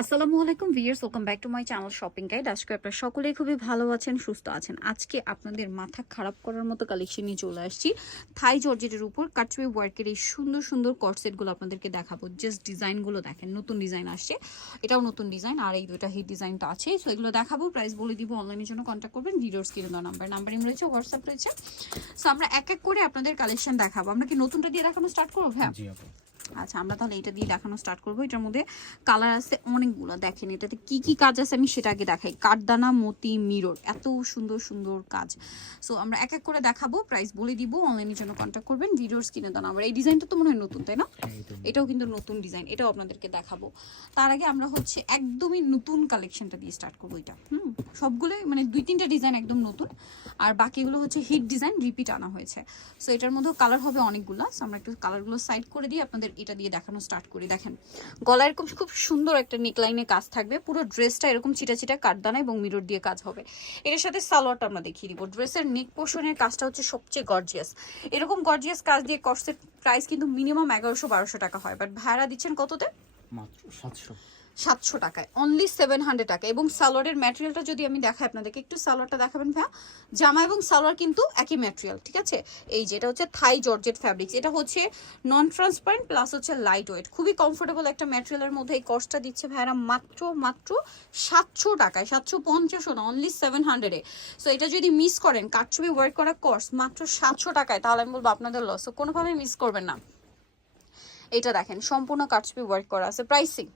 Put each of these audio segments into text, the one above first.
আসসালামু আলাইকুম viewers welcome back to my channel shopping guide. আজকে আপনারা সকলেই খুবই ভালো আছেন, সুস্থ আছেন। আজকে আপনাদের মাথা খারাপ করার মতো কালেকশন নিয়ে চলে আসছি। থাই জর্জেটের উপর কাটচুই ওয়ার্কের এই সুন্দর সুন্দর কটসেটগুলো আপনাদেরকে দেখাবো। জাস্ট ডিজাইনগুলো দেখেন, নতুন ডিজাইন আসছে। এটাও নতুন ডিজাইন আর এই দুইটা হিট ডিজাইন তো আছে সো এগুলো দেখাবো প্রাইস বলে দিব অনলাইনের জন্য কন্ট্যাক্ট করবেন। ভিডিওর স্ক্রিনে দেওয়া নাম্বার নাম্বার ইম রয়েছে হোয়াটসঅ্যাপ রয়েছে। সো আমরা এক এক করে আপনাদের কালেকশন দেখাবো। আমরা কি নতুনটা দিয়ে দেখানো স্টার্ট করব? হ্যাঁ। আচ্ছা আমরা তাহলে এটা দিয়ে দেখানো স্টার্ট করব। এটার মধ্যে কালার আছে অনেকগুলো। দেখেন এটাতে কি কি কাজ আছে আমি সেটা আগে দেখাই। কাঠদানা মতি মিরর এত সুন্দর সুন্দর কাজ। সো আমরা এক এক করে দেখাবো প্রাইস বলে দিব অনলাইনের জন্য কন্ট্যাক্ট করবেন ভিডিওর স্ক্রিনে দেন আমরা। এই ডিজাইনটা তো মনে হয় নতুন তাই না? এটাও কিন্তু নতুন ডিজাইন এটাও আপনাদেরকে দেখাবো। তার আগে আমরা হচ্ছে একদমই নতুন কালেকশনটা দিয়ে স্টার্ট করব এটা। হুম? সবগুলোই মানে দুই তিনটা ডিজাইন একদম নতুন। আর বাকিগুলো হচ্ছে হিট ডিজাইন রিপিট আনা হয়েছে। সো এটার মধ্যেও কালার হবে অনেকগুলো। সো আমরা একটু কালারগুলো সাইড করে দিয়ে আপনাদের এটা দিয়ে দেখানো স্টার্ট করি। দেখেন গলা এরকম খুব সুন্দর একটা নেকলাইনে কাজ থাকবে। পুরো ড্রেসটা এরকম চিটা চিটা কাটদানা এবং মিরর দিয়ে কাজ হবে। এর সাথে সালোয়ারটা আমরা দেখিয়ে দিব। ড্রেসের নেক পোর্শনের কাজটা হচ্ছে সবচেয়ে গর্জিয়াস এরকম গর্জিয়াস কাজ দিয়ে কস্টের প্রাইস কিন্তু মিনিমাম এগারোশো বারোশো টাকা হয়। বাট ভাড়া দিচ্ছেন কততে? মাত্র সাতশো। সাতশো টাকায় অনলি সেভেন হান্ড্রেড টাকা এবং সালোয়ারের ম্যাটেরিয়ালটা যদি আমি দেখাই আপনাদেরকে, একটু সালোয়ারটা দেখাবেন ভাইয়া? জামা এবং সালোয়ার কিন্তু একই ম্যাটেরিয়াল ঠিক আছে? এই যে, এটা হচ্ছে থাই জর্জেট ফ্যাব্রিক্স এটা হচ্ছে নন ট্রান্সপারেন্ট প্লাস হচ্ছে লাইট ওয়েট খুবই কমফোর্টেবল একটা ম্যাটেরিয়ালের মধ্যে এই কস্টটা দিচ্ছে ভাইয়ারা মাত্র মাত্র সাতশো টাকায়, সাতশো পঞ্চাশও না অনলি সেভেন হান্ড্রেডে সো এটা যদি মিস করেন কাটছবি ওয়ার্ক করা কোর্স মাত্র সাতশো টাকায়, তাহলে আমি বলব আপনাদের লস কোনোভাবেই মিস করবেন না। এটা দেখেন, সম্পূর্ণ কাটছবি ওয়ার্ক করা আছে। প্রাইসিং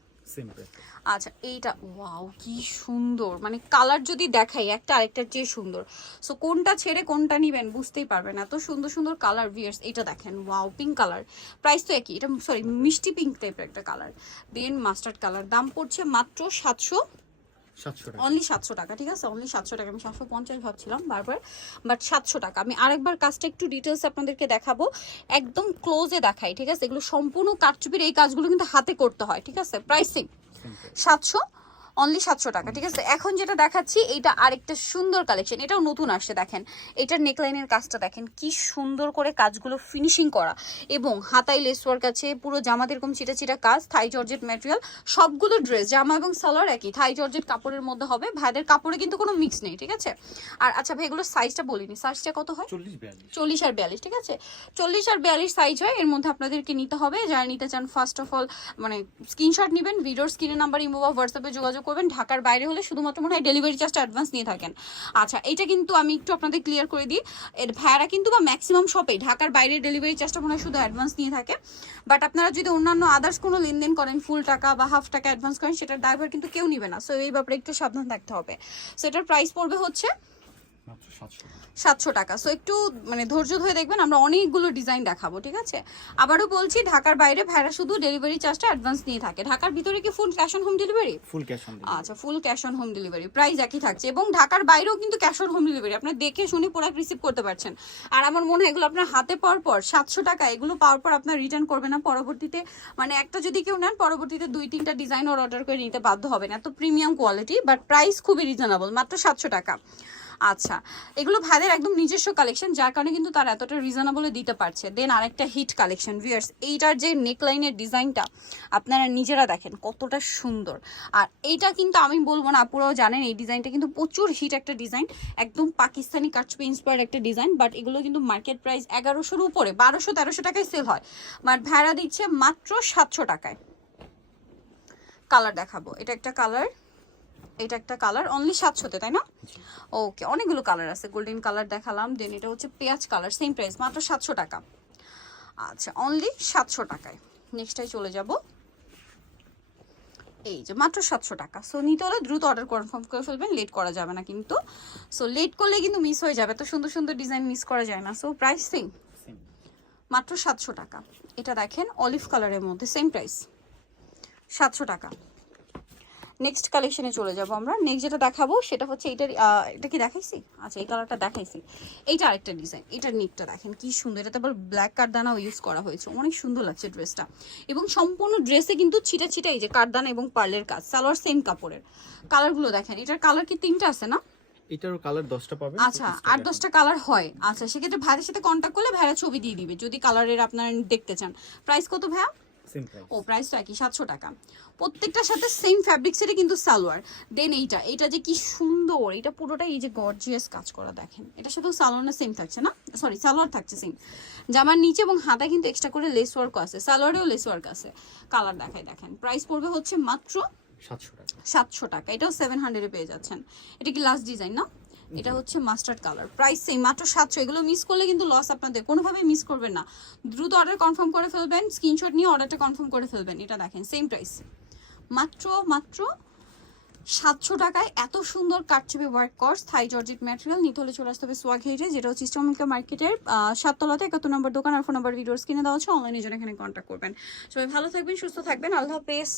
আচ্ছা এইটা ওয়াও কি সুন্দর। মানে কালার যদি দেখাই, একটা আরেকটার চেয়ে সুন্দর। সো কোনটা ছেড়ে কোনটা নিবেন বুঝতেই পারবেন এত সুন্দর সুন্দর কালার ভিয়ার্স এটা দেখেন ওয়াও পিঙ্ক কালার প্রাইস তো একই, এটা সরি মিষ্টি পিঙ্ক টাইপের একটা কালার দেন মাস্টার্ড কালার দাম পড়ছে মাত্র সাতশো অনলি সাতশো টাকা ঠিক আছে? অনলি সাতশো টাকা। আমি সাতশো পঞ্চাশ ভাবছিলাম বারবার বাট সাতশো টাকা। আমি আরেকবার কাজটা একটু ডিটেলস আপনাদেরকে দেখাবো। একদম ক্লোজে দেখাই ঠিক আছে? এগুলো সম্পূর্ণ কারচুপির এই কাজগুলো কিন্তু হাতে করতে হয় ঠিক আছে? প্রাইসিং সাতশো অনলি সাতশো টাকা ঠিক আছে? এখন যেটা দেখাচ্ছি এটা আরেকটা সুন্দর কালেকশন এটাও নতুন আসছে দেখেন। এটার নেকলাইনের কাজটা দেখেন কি সুন্দর করে কাজগুলো ফিনিশিং করা। এবং হাতাই লেস ওয়ার্ক আছে পুরো জামাতে এরকম চিটা চিটা কাজ থাই জর্জেট ম্যাটেরিয়াল সবগুলো ড্রেস জামা এবং সালোয়ার একই থাই জর্জেট কাপড়ের মধ্যে হবে ভাইদের কাপড়ে কিন্তু কোনো মিক্স নেই ঠিক আছে? আর আচ্ছা ভাই এগুলোর সাইজটা বলিনি সাইজটা কত হয়? চল্লিশ চল্লিশ আর বিয়াল্লিশ ঠিক আছে? চল্লিশ আর বিয়াল্লিশ সাইজ হয় এর মধ্যে আপনাদেরকে নিতে হবে যারা নিতে চান ফার্স্ট অফ অল মানে স্ক্রিনশট নেবেন ভিডিওর স্ক্রিনের নাম্বার ইমো বা হোয়াটসঅ্যাপে যোগাযোগ করবেন। ঢাকার বাইরে হলে শুধুমাত্র মনে হয় ডেলিভারি চার্জটা অ্যাডভান্স নিয়ে থাকেন। আচ্ছা এটা কিন্তু আমি একটু আপনাদের ক্লিয়ার করে দিই। এর ভায়ারা কিন্তু বা ম্যাক্সিমাম শপে ঢাকার বাইরে ডেলিভারি চার্জটা মনে হয় শুধু অ্যাডভান্স নিয়ে থাকে। বাট আপনারা যদি অন্যান্য আদার্স কোনো লেনদেন করেন ফুল টাকা বা হাফ টাকা অ্যাডভান্স করেন, সেটার ড্রাইভার কিন্তু কেউ নিবে না। সো এই ব্যাপারে একটু সাবধান থাকতে হবে। সো এটার প্রাইস পড়বে হচ্ছে সাতশো টাকা। সো একটু মানে ধৈর্য ধরে দেখবেন আমরা অনেকগুলো ডিজাইন দেখাবো ঠিক আছে? আবারও বলছি ঢাকার বাইরে ভাড়া শুধু ডেলিভারি চার্জটা অ্যাডভান্স নিয়ে থাকে। ঢাকার ভিতরে কি full cash on home delivery full cash on আচ্ছা full cash on home delivery price একই থাকছে। এবং ঢাকার বাইরেও কিন্তু ক্যাশ অন হোম ডেলিভারি আপনার দেখে শুনে প্রোডাক্ট রিসিভ করতে পারছেন। আর আমার মনে হয় এগুলো আপনার হাতে পাওয়ার পর সাতশো টাকা এগুলো পাওয়ার পর আপনার রিটার্ন করবে না পরবর্তীতে। মানে একটা যদি কেউ নেন পরবর্তীতে দুই তিনটা ডিজাইন ওর অর্ডার করে নিতে বাধ্য হবেন। এত প্রিমিয়াম কোয়ালিটি বাট প্রাইস খুবই রিজনেবল মাত্র সাতশো টাকা। আচ্ছা এগুলো ভাইদের একদম নিজস্ব কালেকশন যার কারণে কিন্তু তার এতটা রিজনেবলে দিতে পারছে। দেন আরেকটা হিট কালেকশন ভিয়ার্স এইটার যে নেকলাইনের ডিজাইনটা আপনারা নিজেরা দেখেন কতটা সুন্দর। আর এইটা কিন্তু আমি বলব না, আপুরাও জানেন এই ডিজাইনটা কিন্তু প্রচুর হিট একটা ডিজাইন একদম পাকিস্তানি কাটচুপি ইন্সপায়ার একটা ডিজাইন বাট এগুলো কিন্তু মার্কেট প্রাইস এগারোশোর উপরে, বারোশো তেরোশো টাকায় সেল হয়। বাট ভাড়া দিচ্ছে মাত্র সাতশো টাকায়। কালার দেখাবো, এটা একটা কালার এটা একটা কালার অনলি সাতশোতে তাই না? ওকে অনেকগুলো কালার আছে। গোল্ডেন কালার দেখালাম দেন এটা হচ্ছে পেঁয়াজ কালার সেম প্রাইস মাত্র সাতশো টাকা। আচ্ছা অনলি সাতশো টাকায়। নেক্সটটাই চলে যাব। এই যে মাত্র সাতশো টাকা। সো নিতে হলে দ্রুত অর্ডার কনফার্ম করে ফেলবেন লেট করা যাবে না কিন্তু। সো লেট করলে কিন্তু মিস হয়ে যাবে তো সুন্দর সুন্দর ডিজাইন মিস করা যায় না। সো প্রাইস সেম মাত্র সাতশো টাকা। এটা দেখেন অলিভ কালারের মধ্যে সেম প্রাইস সাতশো টাকা। নেক্সট কালেকশনে চলে যাব আমরা। নেক্সট যেটা দেখাবো সেটা হচ্ছে আহ, এটা কি দেখাইছি? আচ্ছা এই কালারটা দেখাইছি। এইটা আরেকটা ডিজাইন এটার নিকটা দেখেন কি সুন্দর। এটাতে আবার ব্ল্যাক কারদানাও ইউজ করা হয়েছে। অনেক সুন্দর লাগছে ড্রেসটা এবং সম্পূর্ণ ড্রেসে কিন্তু ছিটা ছিটা এই যে কারদানা এবং পার্লের কাজ সালোয়ার সেম কাপড়ের। কালারগুলো দেখেন এটার কালার কি তিনটা আছে না? এটারও কালার পাবেন আচ্ছা আট দশটা কালার হয়। আচ্ছা সেক্ষেত্রে ভাইয়ের সাথে কন্ট্যাক্ট করলে ভাইয়া ছবি দিয়ে দিবে। যদি কালারের আপনারা দেখতে চান। প্রাইস কত ভাইয়া? ও প্রাইস তো একই সাতশো টাকা। প্রত্যেকটার সাথে সেম ফ্যাব্রিক্সের কিন্তু সালোয়ার। দেন এইটা এটা যে কি সুন্দর এটা পুরোটা এই যে গর্জিয়াস কাজ করা দেখেন। এটা শুধু সালোয়ার না সেম থাকছে না? সরি সালোয়ার থাকছে সেম জামার নিচে এবং হাতা কিন্তু এক্সট্রা করে লেস ওয়ার্ক আছে। সালোয়ারেও লেস ওয়ার্ক আছে। কালার দেখায় দেখেন। প্রাইস পড়বে হচ্ছে মাত্র সাতশো টাকা। সাতশো টাকা। এটাও সেভেন হান্ড্রেডে পেয়ে যাচ্ছেন। এটা কি লাস্ট ডিজাইন না? এটা হচ্ছে মাস্টার্ড কালার প্রাইস সেম মাত্র সাতশো, এগুলো মিস করলে কিন্তু লস আপনাদের। কোনোভাবে মিস করবেন না। দ্রুত অর্ডার কনফার্ম করে ফেলবেন স্ক্রিনশট নিয়ে অর্ডারটা কনফার্ম করে ফেলবেন, এটা দেখেন সেম প্রাইস মাত্র মাত্র সাতশো টাকায় এত সুন্দর কাটচুপি ওয়ার্ক কর্স থাই জর্জেট ম্যাটেরিয়াল নিতে হলে চলে আসতে হবে সোয়াগ হেটে যেটা হচ্ছে ইস্টমিকা মার্কেটের সাততলাতে একাত্তর নম্বর দোকান আর ফোন নাম্বার ভিডিওস কিনে দেওয়া হচ্ছে অনলাইনে জন্য এখানে কন্ট্যাক্ট করবেন। সবাই ভালো থাকবেন, সুস্থ থাকবেন, আল্লাহ হাফেজ।